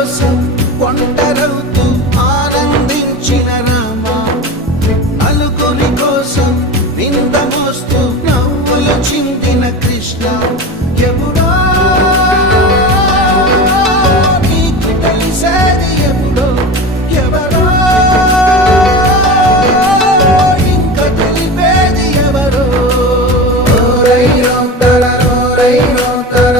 కోసం ఒంటరవుతూ ఆనందించిన రామ. నలుగురి కోసం నింద మోస్తూ నవ్వులు చిందిన కృష్ణ. ఎప్పుడో నీకు తెలిసేది ఎప్పుడో ఇంకా తెలిపేది ఎవరో. రై రో తల రో రై రో తల